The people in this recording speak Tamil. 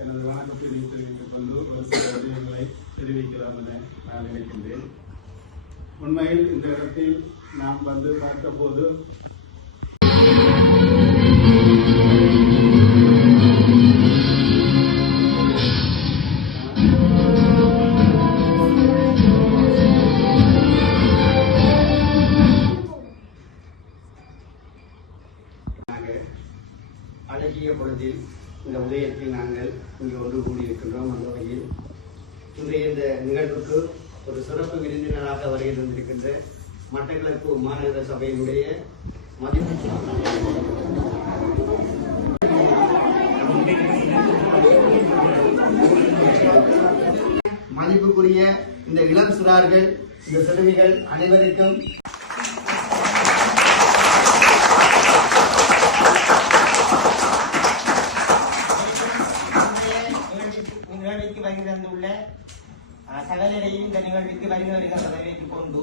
எனது வணக்கத்தை தெரிவித்துக் கொண்டு விடயங்களை தெரிவிக்கலாம் என நான் நினைக்கின்றேன். உண்மையில் இந்த இடத்தில் நாம் வந்து பார்த்தபோது அழகிய பொழுதில் இந்த உதயத்தில் நாங்கள் இங்கே ஒன்று கூடியிருக்கின்றோம். அந்த வகையில் இன்றைய இந்த நிகழ்வுக்கு ஒரு சிறப்பு விருந்தினராக வருகை தந்திருக்கின்ற மட்டக்களப்பு மாநகர சபையினுடைய மதிப்புக்குரிய இந்த இளம் சிறார்கள், இந்த சிறுமிகள் அனைவருக்கும் நிகழ்விற்கு வருகை தந்துள்ள சகலரையும் இந்த நிகழ்விற்கு வருகை வரவேற்றுக் கொண்டு